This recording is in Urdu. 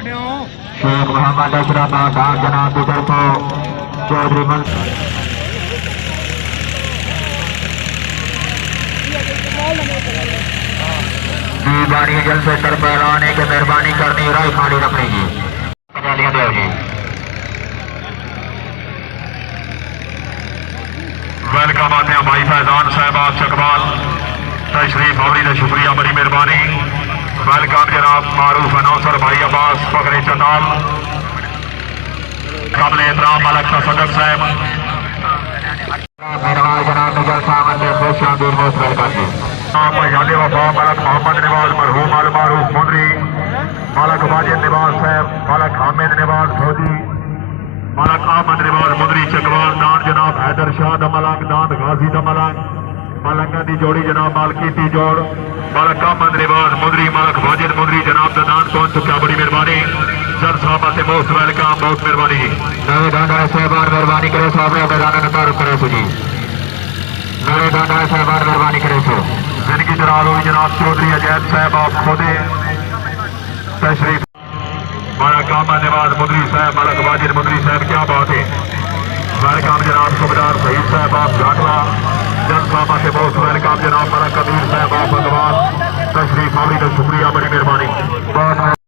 شیخ محمد اشرف خان جناب کی طرف چودھری باری جل سے طرف لانے کی مہربانی کرنی رائے خالی رکھنی جی دیو جی ویلکم آتے ہیں بھائی فیضان صاحب آپ چکوال تشریف آوری کا شکریہ بڑی مہربانی ویلکم جناب معروف اناؤنسر بھائی عباس فخر چندال قابل احترام ملک کا صدر صاحب مہربان جناب نجل صاحب نے خوش آمدید موسٹ ویلکم جی یاد وفا ملک محمد نواز مرحوم المعروف مدری ملک واجد نواز صاحب ملک حامد نواز فوجی ملک احمد نواز مدری چکوال دان جناب حیدر شاہ دا ملک دان غازی دا ملک ملکہ دی جوڑی جناب مالکی تی جوڑ ملک احمد نواز مدری ملک واجد مدری جناب دا دان پہنچ چکا بڑی مہربانی جل صاحب سے موسٹ ویلکم بہت مہربانی جی نوے ڈانڈا صاحبان مہربانی کرے سو اپنے میدان کا تعارف کرے سو جی نوے ڈانڈا صاحبان مہربانی کرے سو زندگی جلال ہوئی جناب چودھری عجیب صاحب آپ خودے تشریف ملک احمد نواز مدری صاحب ملک واجد مدری صاحب کیا بات ہے ویلکم جناب صوبیدار سعید صاحب آپ جھاٹلا جن صاحب سے بہت ویلکم جناب ملک کبیر صاحب آپ اگوان تشریف آوری کا شکریہ بڑی مہربانی